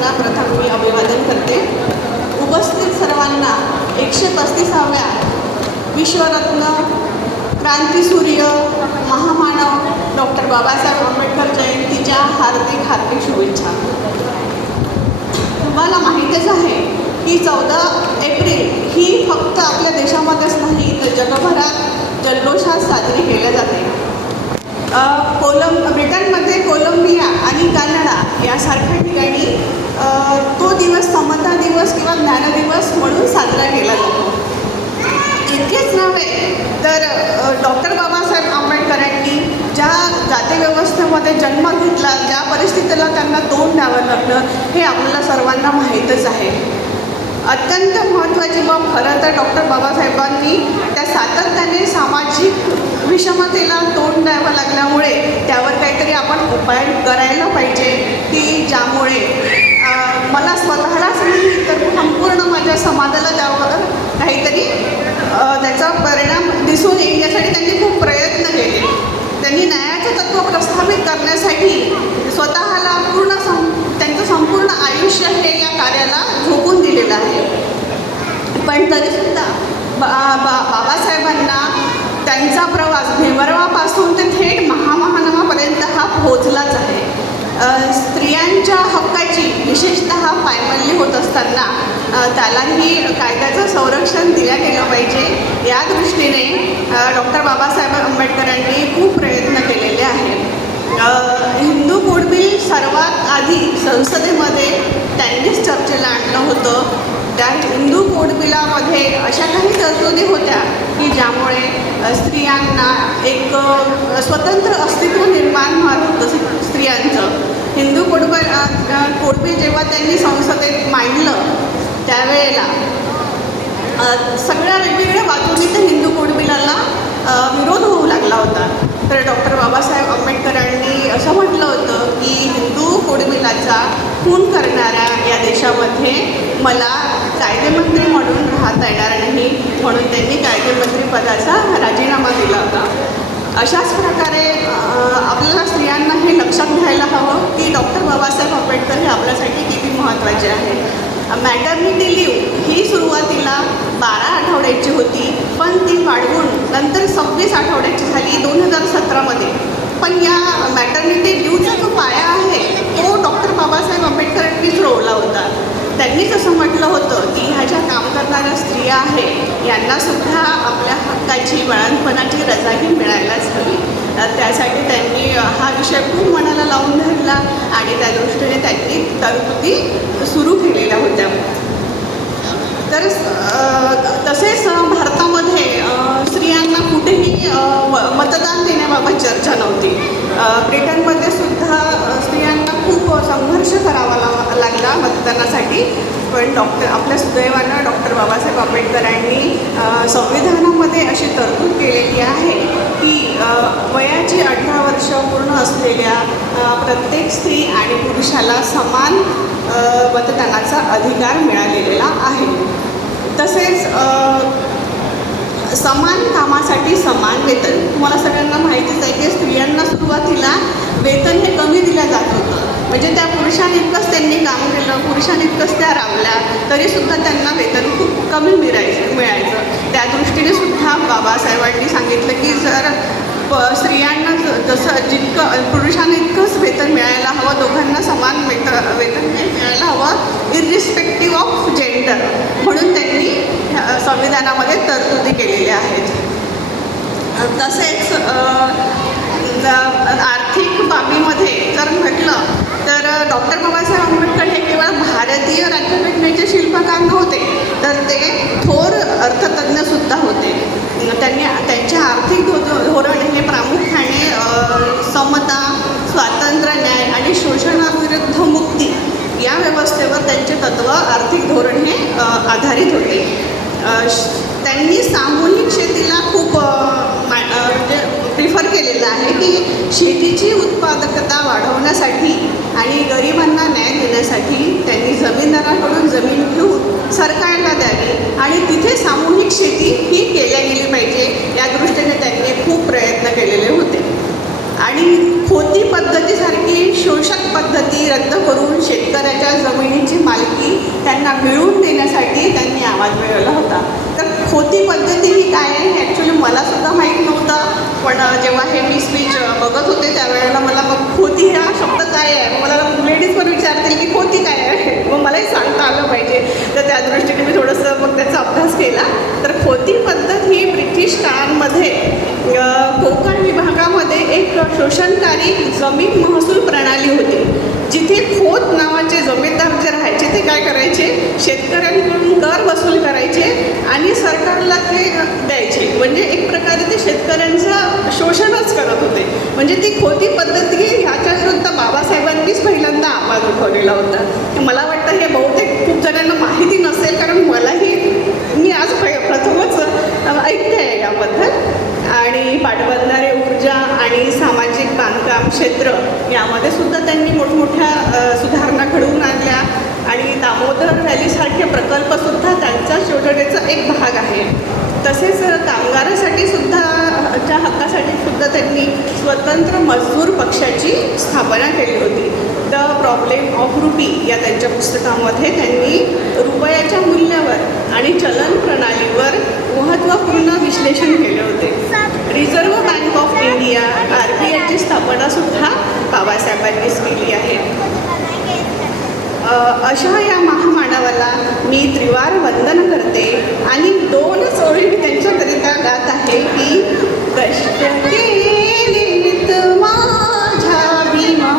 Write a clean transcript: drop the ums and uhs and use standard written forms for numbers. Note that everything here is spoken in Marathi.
यांना प्रथम मी अभिवादन करते. उपस्थित सर्वांना 135व्या विश्वरत्न, क्रांतीसूर्य, महामानव डॉक्टर बाबासाहेब आंबेडकर जयंतीच्या हार्दिक हार्दिक शुभेच्छा. तुम्हाला माहीतच आहे की 14 एप्रिल ही फक्त आपल्या देशामध्येच नाही तर जगभरात जल्लोषात साजरी केल्या जाते. ब्रिटनमध्ये कोलंबिया आणि कॅनडा यासारख्या ठिकाणी तो दिवस समता दिवस किंवा ज्ञानदिवस म्हणून साजरा केला जातो. इतकेच नव्हे तर डॉक्टर बाबासाहेब आंबेडकरांनी ज्या जातीव्यवस्थेमध्ये जन्म घेतला, ज्या परिस्थितीला त्यांना तोंड द्यावं लागलं, हे आपल्याला सर्वांना माहीतच आहे. अत्यंत महत्त्वाची बाब खरं तर डॉक्टर बाबासाहेबांनी त्या सातत्याने सामाजिक विषमतेला तोंड द्यावं लागल्यामुळे त्यावर काहीतरी आपण उपाय करायला पाहिजे की ज्यामुळे मला स्वतःलाच नाही तर संपूर्ण माझ्या समाजाला त्यावर काहीतरी त्याचा परिणाम दिसून येईल यासाठी त्यांनी खूप प्रयत्न केले. त्यांनी न्यायाचं तत्त्व प्रस्थापित करण्यासाठी स्वतःला त्यांचं संपूर्ण आयुष्य हे या कार्याला झोकून दिलेलं आहे. पण तरीसुद्धा बाबासाहेबांना त्यांचा प्रवास भीमरावापासून ते थेट महामानवापर्यंत हा पोहोचलाच आहे. स्त्रियांच्या हक्काची विशेषतः पायमल्ली होत असताना त्यालाही कायद्याचं संरक्षण दिलं गेलं पाहिजे या दृष्टीने डॉक्टर बाबासाहेब आंबेडकरांनी खूप प्रयत्न केलेले आहेत. हिंदू कोड बिल सर्वात आधी संसदेमध्ये त्यांनीच चर्चेला आणलं होतं. त्या हिंदू कोड बिलामध्ये अशा काही तरतुदी होत्या की ज्यामुळे स्त्रियांना एक स्वतंत्र अस्तित्व निर्माण होत होतं स्त्रियांचं. हिंदू कोड बिल जेव्हा त्यांनी संसदेत मांडलं त्यावेळेला सगळ्या वेगवेगळ्या बाजूंनी त्या हिंदू कोड बिलाला विरोध होऊ लागला होता. तर डॉक्टर बाबासाहेब आंबेडकरांनी असं म्हटलं होतं की हिंदू कोड बिलाचा खून करणाऱ्या या देशामध्ये मला कायदेमंत्री म्हणून राहता येणार नाही, म्हणून त्यांनी कायदेमंत्री पदाचा राजीनामा दिला होता. अशाच प्रकारे आपल्याला स्त्रियांना हे लक्षात घ्यायला हवं की डॉक्टर बाबासाहेब आंबेडकर हे आपल्यासाठी किती महत्त्वाचे आहे. मॅटर्निटी लिव्ह ही सुरुवातीला 12 आठवड्याची होती, पण ती वाढवून नंतर 26 आठवड्याची झाली 2017मध्ये. पण या मॅटर्निटी लिव्हचा जो पाया आहे तो डॉक्टर बाबासाहेब आंबेडकरांनीच रोवला होता. त्यांनीच असं म्हटलं होतं की ह्या ज्या काम करणाऱ्या स्त्रिया आहे यांनासुद्धा आपल्या हक्काची बाळंतपणाची रजाही मिळायलाच हवी. त्यासाठी त्यांनी हा विषय खूप मनाला लावून धरला आणि त्या दृष्टीने त्यांनी तरतुदी सुरू केलेल्या होत्या. तर तसेच भारतामध्ये स्त्रियांना कुठेही मतदान देण्याबाबत चर्चा नव्हती. ब्रिटनमध्ये सुद्धा स्त्रियांना खूप संघर्ष करावा लागला मतदानासाठी. पण आपल्या सुदैवानं डॉक्टर बाबासाहेब आंबेडकरांनी संविधानामध्ये अशी तरतूद केलेली आहे की वयाची 18 वर्ष पूर्ण असलेल्या प्रत्येक स्त्री आणि पुरुषाला समान मतदानाचा अधिकार मिळालेला आहे. तसेच समान कामासाठी समान वेतन. तुम्हाला सगळ्यांना माहितीच आहे की स्त्रियांना सुरुवातीला वेतन हे कमी दिलं जात होतं. म्हणजे त्या पुरुषांइतकंच त्यांनी काम केलं, पुरुषांइतकंच त्या राबल्या तरीसुद्धा त्यांना वेतन खूप कमी मिळायचं. त्या दृष्टीने सुद्धा बाबासाहेबांनी सांगितलं की जर स्त्रियांना जसं जितकं पुरुषांना इतकंच वेतन मिळायला हवं, दोघांना समान वेतन मिळायला हवं इररिस्पेक्टिव्ह ऑफ जेंडर, म्हणून त्यांनी संविधानामध्ये तरतुदी केलेल्या आहेत. तसेच आर्थिक बाबीमध्ये जर म्हटलं तर डॉक्टर बाबासाहेब आंबेडकर हे केवळ भारतीय राज्यघटनेचे शिल्पकार नव्हते तर ते थोर अर्थतज्ञसुद्धा होते. त्यांचे आर्थिक धोरण हे प्रामुख्याने समता, स्वातंत्र्य, न्याय आणि शोषणाविरुद्ध मुक्ती या व्यवस्थेवर त्यांचे तत्त्व आर्थिक धोरण हे आधारित होते. त्यांनी सामूहिक शेतीला खूप म्हणजे प्रिफर केलेलं आहे की शेतीची उत्पादकता वाढवण्यासाठी आणि गरिबांना न्याय देण्यासाठी त्यांनी जमीनदारांकडून जमीन घेऊन सरकारला द्यावी आणि तिथे सामूहिक शेती ही केल्या गेली पाहिजे या दृष्टीने त्यांनी खूप प्रयत्न केलेले होते. आणि खोती पद्धतीसारखी शोषक पद्धती रद्द करून शेतकऱ्याच्या जमिनी त्यांना मिळवून देण्यासाठी त्यांनी आवाज मिळवला होता. तर खोती पद्धती ही काय आहे हे ॲक्च्युली मला सुद्धा माहीत नव्हतं. पण जेव्हा हे मी स्पीच बघत होते त्यावेळेला मला मग खोती हा शब्द काय आहे, मला लेडीज पण विचारतील की खोती काय आहे, मग मलाही सांगता आलं पाहिजे. तर त्या दृष्टीने मी थोडंसं मग त्याचा अभ्यास केला. तर खोती पद्धत ही ब्रिटिश काळामध्ये कोकण विभागामध्ये एक शोषणकारी जमीन महसूल प्रणाली होती. जिथे खोत नावाचे जमीनदार जे राहायचे ते काय करायचे, शेतकऱ्यांकडून कर वसूल करायचे आणि सरकारला ते द्यायचे. म्हणजे एक प्रकारे ते शेतकऱ्यांचं शोषणच करत होते. म्हणजे ती खोती पद्धती ह्याच्या विरुद्ध बाबासाहेबांनीच पहिल्यांदा आवाज उठवलेला होता. मला वाटतं हे बहुतेक खूप जणांना माहिती नसेल, कारण मलाही मी आज प्रथमच ऐकते आहे याबद्दल. आणि पाटबंधारे ऊर्जा आणि सामाजिक बांधकाम क्षेत्र यामध्ये सुद्धा त्यांनी मोठमोठ्या सुधारणा घडवून आणल्या आणि दामोदर व्हॅलीसारखे प्रकल्पसुद्धा त्यांच्या योजनेचा एक भाग आहे. तसेच कामगारासाठी सुद्धा च्या हक्कासाठी सुद्धा त्यांनी स्वतंत्र मजदूर पक्षाची स्थापना केली होती. द प्रॉब्लेम ऑफ रुपी या त्यांच्या पुस्तकामध्ये त्यांनी रुपयाच्या मूल्यावर आणि चलन प्रणालीवर महत्त्वपूर्ण विश्लेषण केले होते. रिझर्व्ह बँक ऑफ इंडिया RBIची स्थापनासुद्धा बाबासाहेबांनीच केली आहे. अशा या महामानवाला मी त्रिवार वंदन करते आणि 2 ओळी मी त्यांच्याकरिता गात आहे की कष्ट केले माझ्या भीमा